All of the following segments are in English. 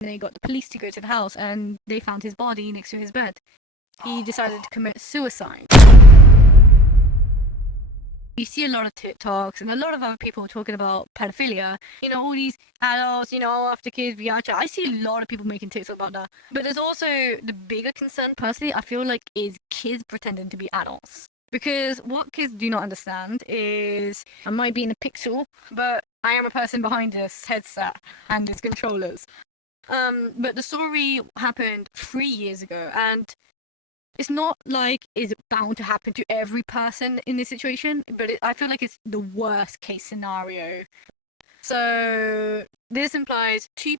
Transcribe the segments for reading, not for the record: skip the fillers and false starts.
they got the police to go to the house, and they found his body next to his bed. He decided to commit suicide. You see a lot of TikToks and a lot of other people talking about pedophilia. All these adults, after kids, VR chat. I see a lot of people making TikToks about that. But there's also the bigger concern, personally, I feel like, is kids pretending to be adults. Because what kids do not understand is, I might be in a pixel, but I am a person behind this headset and its controllers. But the story happened 3 years ago, and it's not like it's bound to happen to every person in this situation, but I feel like it's the worst case scenario. So this implies two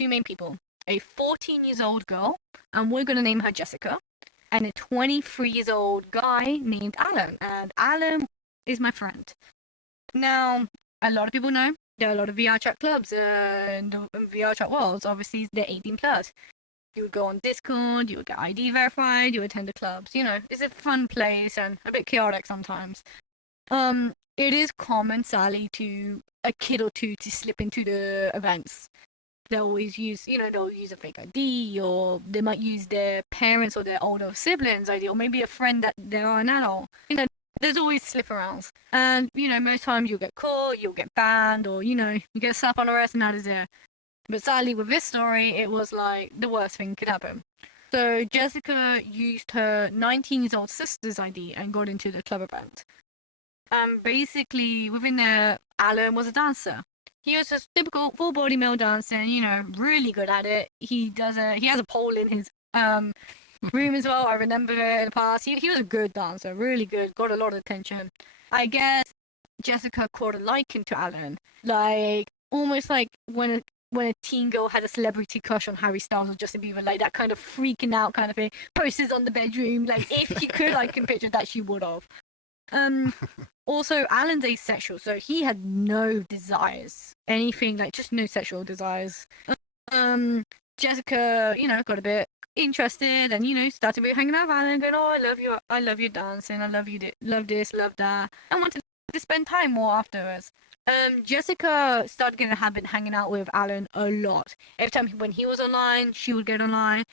main people, a 14-year-old girl, and we're going to name her Jessica, and a 23-year-old guy named Alan, and Alan is my friend. Now, a lot of people know there are a lot of VR chat clubs in the VR chat world. Obviously, they're 18 plus. You would go on Discord, you would get ID verified, you attend the clubs. It's a fun place and a bit chaotic sometimes. It is common, sadly, to a kid or two to slip into the events. They'll always use, they'll use a fake ID, or they might use their parents or their older siblings' ID, or maybe a friend that they're an adult. There's always slip-arounds. And, most times you'll get caught, you'll get banned, or, you get a slap on the wrist and that is it. But sadly, with this story, it was like the worst thing could happen. So Jessica used her 19-year-old sister's ID and got into the club event. Basically, within there, Alan was a dancer. He was just typical full-body male dancer, really good at it. He has a pole in his room as well. I remember it in the past. He was a good dancer, really good, got a lot of attention. I guess Jessica caught a liking to Alan, like almost like when a teen girl had a celebrity crush on Harry Styles or Justin Bieber, like that kind of freaking out kind of thing. Posters on the bedroom, like if she could, I can picture that she would have. Also, Alan's asexual, so he had no desires, anything like just no sexual desires. Jessica, got a bit interested and started hanging out with Alan, going, "Oh, I love you dancing, I love you, love this, love that," and wanted to spend time more afterwards. Jessica started getting a habit hanging out with Alan a lot. Every time when he was online, she would get online.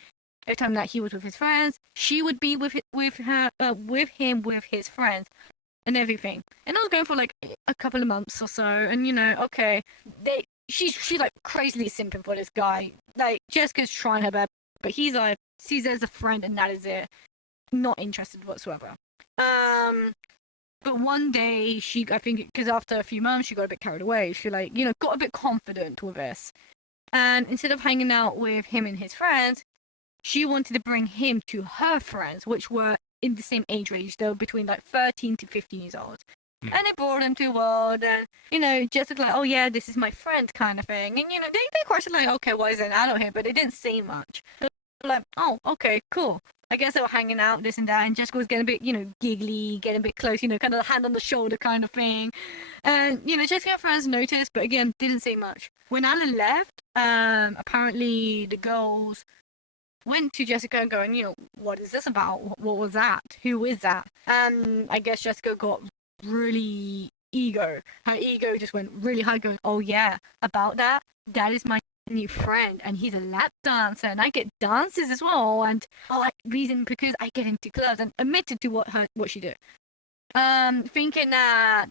Every time that he was with his friends, she would be with him with his friends and everything. And I was going for like a couple of months or so, and okay, she's like crazily simping for this guy. Like Jessica's trying her best, but he's like sees her as a friend, and that is it. Not interested whatsoever. But one day, I think, because after a few months, she got a bit carried away. She, got a bit confident with this. And instead of hanging out with him and his friends, she wanted to bring him to her friends, which were in the same age range. They were between, 13 to 15 years old. And they brought him to the world, and, Jessica like, "Oh, yeah, this is my friend," kind of thing. And, they questioned, like, "Okay, why is there an adult here?" But they didn't say much. They're like, "Oh, okay, cool." I guess they were hanging out, this and that, and Jessica was getting a bit, giggly, getting a bit close, kind of the hand on the shoulder kind of thing. And, Jessica's friends noticed, but again, didn't say much. When Alan left, apparently the girls went to Jessica and going, "What is this about? What was that? Who is that?" And I guess Jessica got really ego. Her ego just went really high, going, "Oh yeah, about that? That is my new friend, and he's a lap dancer, and I get dances as well, and reason because I get into clubs," and admitted to what she did. Thinking that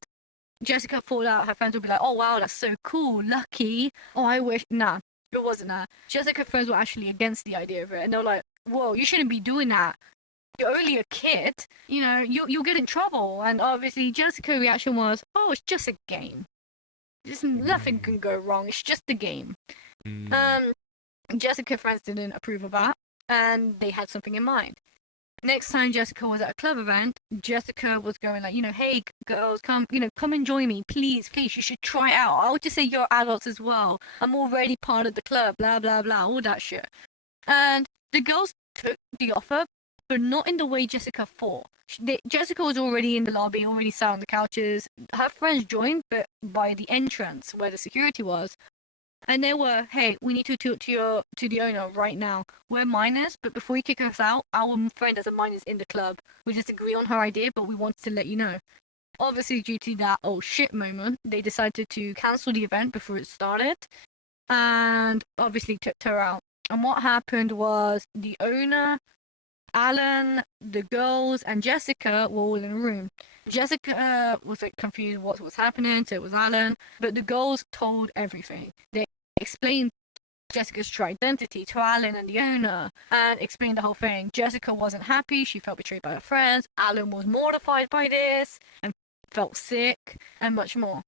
Jessica thought out her friends would be like, "Oh wow, that's so cool, lucky. Oh, I wish." Nah, it wasn't that. Jessica's friends were actually against the idea of it, and they were like, "Whoa, you shouldn't be doing that. You're only a kid. You'll get in trouble." And obviously, Jessica's reaction was, "Oh, it's just a game. Nothing can go wrong. It's just a game." Jessica's friends didn't approve of that, and they had something in mind. Next time Jessica was at a club event, Jessica was going like, "Hey girls, come and join me, please, you should try it out. I would just say you're adults as well. I'm already part of the club, blah blah blah, all that shit." And the girls took the offer, but not in the way Jessica thought. Jessica was already in the lobby, already sat on the couches. Her friends joined, but by the entrance where the security was. And they were, "Hey, we need to talk to the owner right now. We're minors, but before you kick us out, our friend has a minors in the club. We disagree on her idea, but we wanted to let you know." Obviously, due to that oh shit moment, they decided to cancel the event before it started. and obviously took her out. And what happened was the owner, Alan, the girls, and Jessica were all in a room. Jessica was like confused what was happening, so it was Alan, but the girls told everything. They explained Jessica's true identity to Alan and the owner and explained the whole thing. Jessica wasn't happy, she felt betrayed by her friends. Alan was mortified by this and felt sick and much more.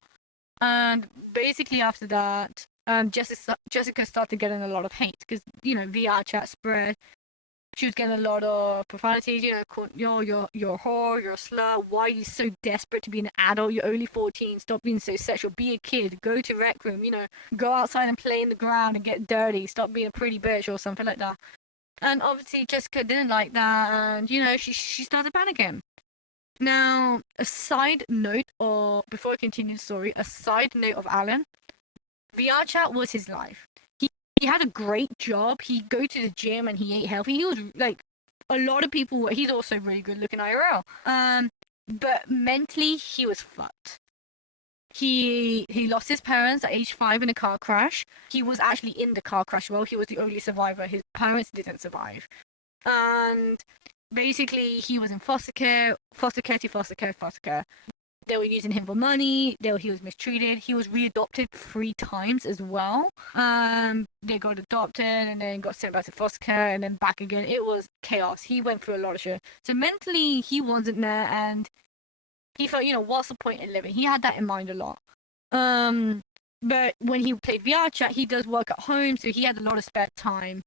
And basically after that, Jessica started getting a lot of hate because, VR chat spread. She was getting a lot of profanities, called, you're a whore, you're a slut, why are you so desperate to be an adult? You're only 14, stop being so sexual, be a kid, go to rec room, go outside and play in the ground and get dirty, stop being a pretty bitch or something like that. And obviously Jessica didn't like that, and, she started panicking. Now, a side note, or before I continue the story, a side note of Alan, VR chat was his life. He had a great job. He'd go to the gym and he ate healthy. He was like a lot of people. He's also really good looking IRL. But mentally he was fucked. He lost his parents at age 5 in a car crash. He was actually in the car crash. Well, he was the only survivor. His parents didn't survive. And basically he was in foster care. They were using him for money. He was mistreated. He was readopted 3 times as well. They got adopted and then got sent back to foster care and then back again. It was chaos. He went through a lot of shit. So mentally, he wasn't there, and he felt, what's the point in living? He had that in mind a lot. But when he played VR chat, he does work at home, so he had a lot of spare time.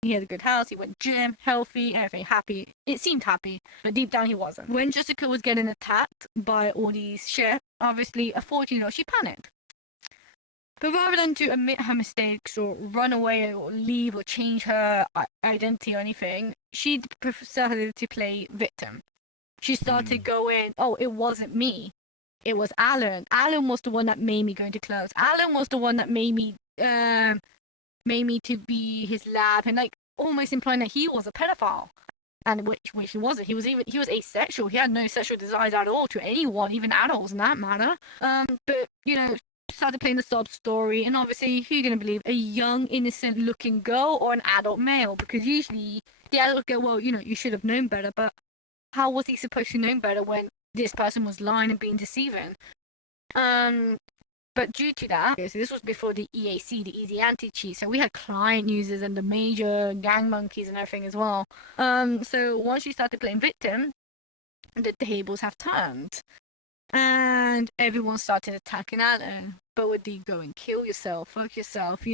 He had a good house, he went gym, healthy, everything, happy. It seemed happy, but deep down he wasn't. When Jessica was getting attacked by all these shit, obviously a 14-year-old, she panicked. But rather than to admit her mistakes or run away or leave or change her identity or anything, she decided to play victim. She started going, oh, it wasn't me. It was Alan. Alan was the one that made me go into clubs. Alan was the one that made me to be his lab, and like almost implying that he was a pedophile, and which he wasn't. He was asexual. He had no sexual desires at all to anyone, even adults, in that matter. But started playing the sob story, and obviously, who are you gonna believe? A young, innocent-looking girl or an adult male? Because usually the adult girl, well, you should have known better. But how was he supposed to know better when this person was lying and being deceiving? But due to that, so this was before the EAC, the easy anti-cheat, so we had client users and the major gang monkeys and everything as well. So once you started playing victim, the tables have turned. And everyone started attacking Alan. But with the go and kill yourself, fuck yourself,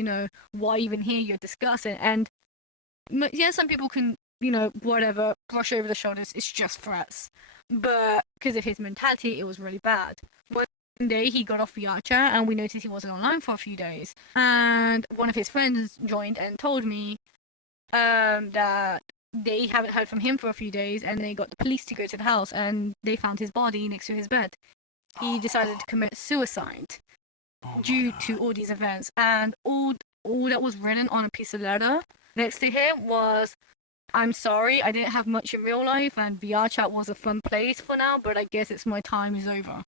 why even here, you're disgusting. And yeah, some people can, whatever, brush over the shoulders, it's just threats. But because of his mentality, it was really bad. One day he got off VR chat and we noticed he wasn't online for a few days, and one of his friends joined and told me that they haven't heard from him for a few days, and they got the police to go to the house and they found his body next to his bed. He decided to commit suicide due to all these events, and all that was written on a piece of letter next to him was, I'm sorry, I didn't have much in real life and VR chat was a fun place for now, but I guess my time is over.